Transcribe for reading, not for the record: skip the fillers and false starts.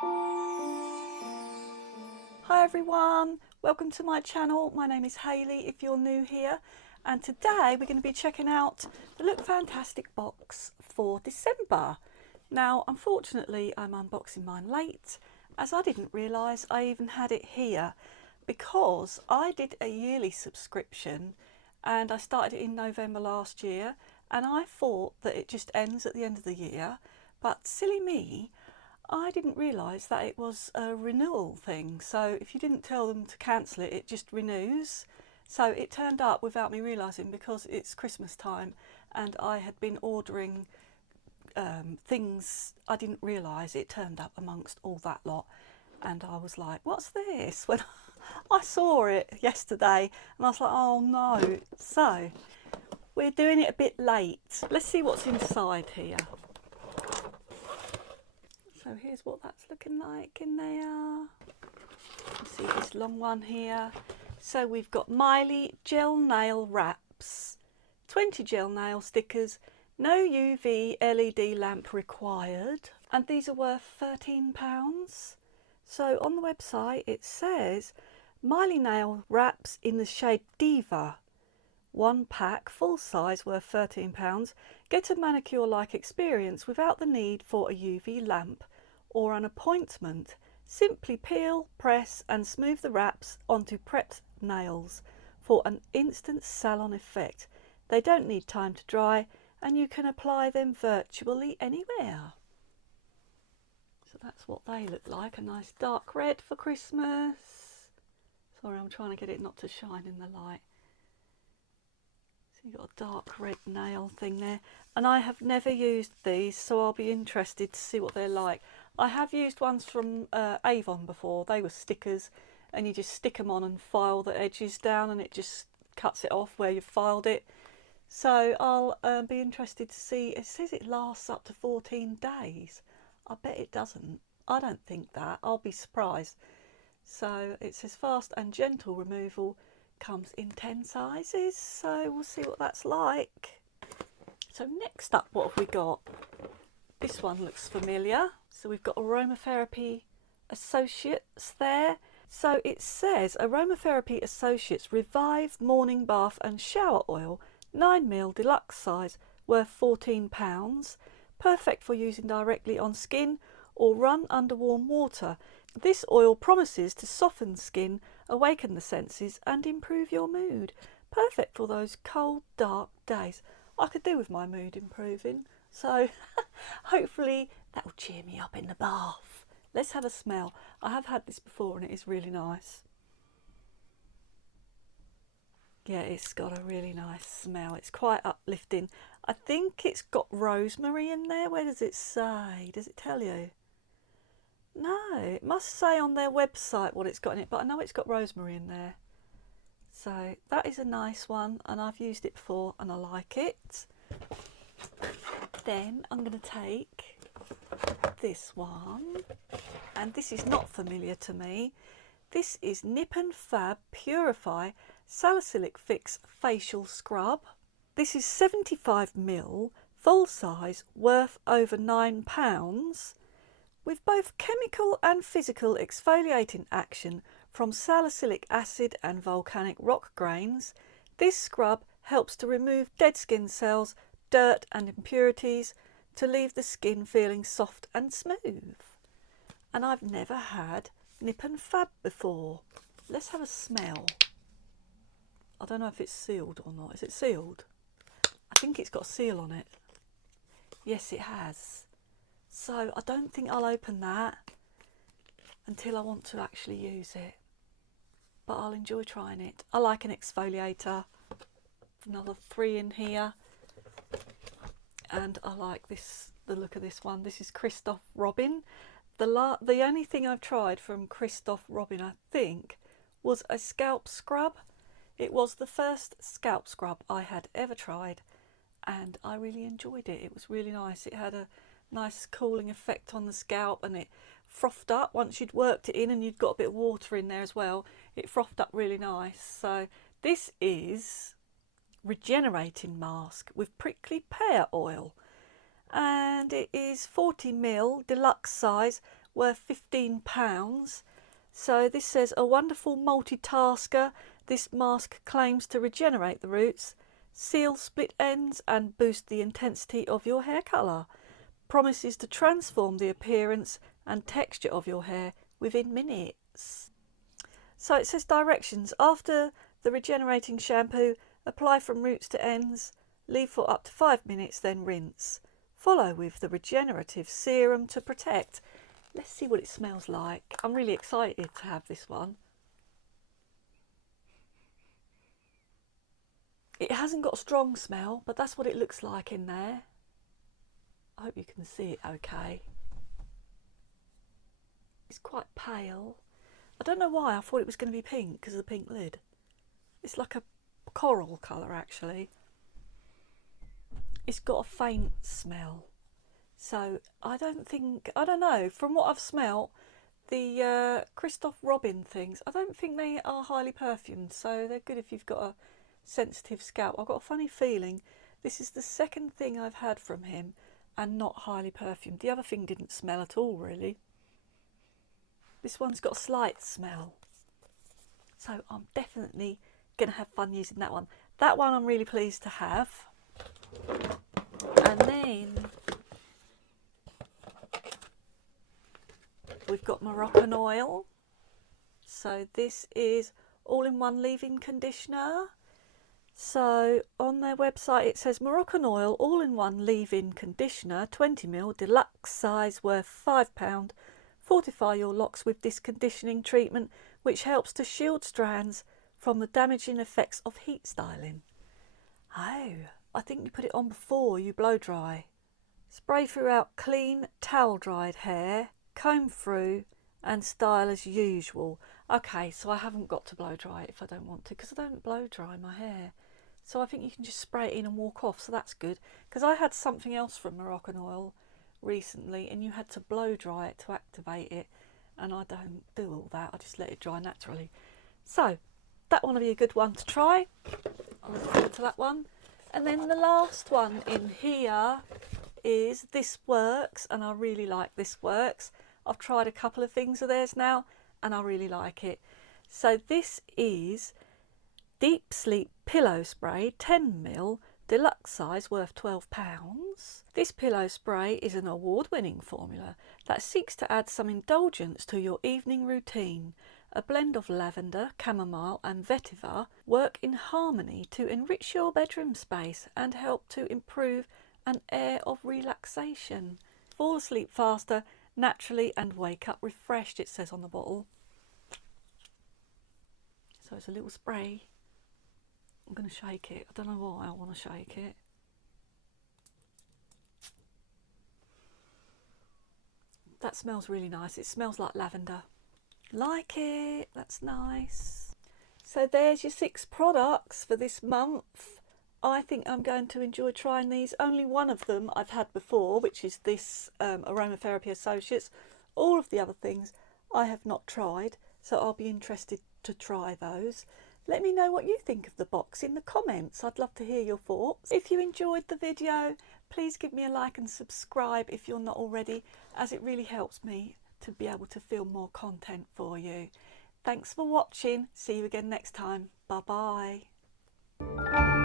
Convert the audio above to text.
Hi everyone, welcome to my channel. My name is Hayley if you're new here, and today we're going to be checking out the Lookfantastic box for December. Now unfortunately I'm unboxing mine late, as I didn't realise I even had it here, because I did a yearly subscription and I started it in November last year, and I thought that it just ends at the end of the year, but silly me, I didn't realise that it was a renewal thing. So if you didn't tell them to cancel it, it just renews. So it turned up without me realising, because it's Christmas time and I had been ordering things. I didn't realise it turned up amongst all that lot, and I was like, what's this? When I saw it yesterday and I was like, oh no. So we're doing it a bit late. Let's see what's inside here. So here's what that's looking like in there. You see this long one here. So we've got Miley gel nail wraps, 20 gel nail stickers, no UV LED lamp required, and these are worth £13. So on the website it says Miley nail wraps in the shade Diva, 1 pack, full size, worth £13. Get a manicure like experience without the need for a UV lamp or an appointment. Simply peel, press and smooth the wraps onto prepped nails for an instant salon effect. They don't need time to dry and you can apply them virtually anywhere. So that's what they look like, a nice dark red for Christmas. Sorry, I'm trying to get it not to shine in the light. So you've got a dark red nail thing there, and I have never used these, so I'll be interested to see what they're like. I have used ones from Avon before. They were stickers and you just stick them on and file the edges down and it just cuts it off where you've filed it. So I'll be interested to see. It says it lasts up to 14 days. I bet it doesn't. I don't think that. I'll be surprised. So it says fast and gentle removal, comes in 10 sizes, so we'll see what that's like. So next up, what have we got? This one looks familiar. So we've got Aromatherapy Associates there. So it says Aromatherapy Associates Revive Morning Bath and Shower Oil, 9ml deluxe size, worth £14. Perfect for using directly on skin or run under warm water. This oil promises to soften skin, awaken the senses and improve your mood. Perfect for those cold, dark days. I could do with my mood improving, so hopefully that will cheer me up in the bath. Let's have a smell. I have had this before and it is really nice. Yeah, it's got a really nice smell. It's quite uplifting. I think it's got rosemary in there. Where does it say? Does it tell you? No, it must say on their website what it's got in it, but I know it's got rosemary in there. So that is a nice one and I've used it before and I like it. Then I'm going to take this one, and this is not familiar to me. This is Nip and Fab Purify Salicylic Fix Facial Scrub. This is 75ml, full size, worth over £9. With both chemical and physical exfoliating action from salicylic acid and volcanic rock grains, this scrub helps to remove dead skin cells, dirt and impurities, to leave the skin feeling soft and smooth. And I've never had Nip and Fab before. Let's have a smell. I don't know if it's sealed or not. Is it sealed? I think it's got a seal on it. Yes, it has. So I don't think I'll open that until I want to actually use it, but I'll enjoy trying it. I like an exfoliator. Another 3 in here, and I like this, the look of this one. This is Christophe Robin. The only thing I've tried from Christophe Robin, I think, was a scalp scrub. It was the first scalp scrub I had ever tried and I really enjoyed it. It was really nice. It had a nice cooling effect on the scalp and it frothed up once you'd worked it in and you'd got a bit of water in there as well. It frothed up really nice. So this is Regenerating Mask with Prickly Pear Oil, and it is 40ml deluxe size, worth £15. So this says, a wonderful multitasker, this mask claims to regenerate the roots, seal split ends and boost the intensity of your hair colour. Promises to transform the appearance and texture of your hair within minutes. So it says directions. After the regenerating shampoo, apply from roots to ends, leave for up to 5 minutes, then rinse. Follow with the regenerative serum to protect. Let's see what it smells like. I'm really excited to have this one. It hasn't got a strong smell, but that's what it looks like in there. I hope you can see it okay. It's quite pale. I don't know why I thought it was going to be pink because of the pink lid. It's like a coral colour actually. It's got a faint smell. So I don't know, from what I've smelt, the Christoph Robin things, I don't think they are highly perfumed, so they're good if you've got a sensitive scalp. I've got a funny feeling this is the second thing I've had from him and not highly perfumed. The other thing didn't smell at all really. This one's got a slight smell. So I'm definitely going to have fun using that one. That one I'm really pleased to have. And then we've got Moroccan oil. So this is all-in-one leave-in conditioner. So on their website it says Moroccan oil all-in-one leave-in conditioner, 20ml, deluxe size, worth £5. Fortify your locks with this conditioning treatment, which helps to shield strands from the damaging effects of heat styling. Oh, I think you put it on before you blow dry. Spray throughout clean towel dried hair, comb through and style as usual. Okay, so I haven't got to blow dry it if I don't want to, because I don't blow dry my hair. So I think you can just spray it in and walk off, so that's good. Because I had something else from Moroccan oil recently and you had to blow dry it to activate it, and I don't do all that. I just let it dry naturally. So that one will be a good one to try. I look forward to that one. And then the last one in here is This Works, and I really like This Works. I've tried a couple of things of theirs now and I really like it. So this is Deep Sleep Pillow Spray, 10ml, deluxe size, worth £12. This pillow spray is an award-winning formula that seeks to add some indulgence to your evening routine. A blend of lavender, chamomile and vetiver work in harmony to enrich your bedroom space and help to improve an air of relaxation. Fall asleep faster, naturally, and wake up refreshed, it says on the bottle. So it's a little spray. I'm going to shake it. I don't know why I want to shake it. That smells really nice. It smells like lavender. Like it. That's nice. So there's your 6 products for this month. I think I'm going to enjoy trying these. Only one of them I've had before, which is this Aromatherapy Associates. All of the other things I have not tried, so I'll be interested to try those. Let me know what you think of the box in the comments. I'd love to hear your thoughts. If you enjoyed the video, please give me a like and subscribe if you're not already, as it really helps me to be able to film more content for you. Thanks for watching. See you again next time. Bye bye.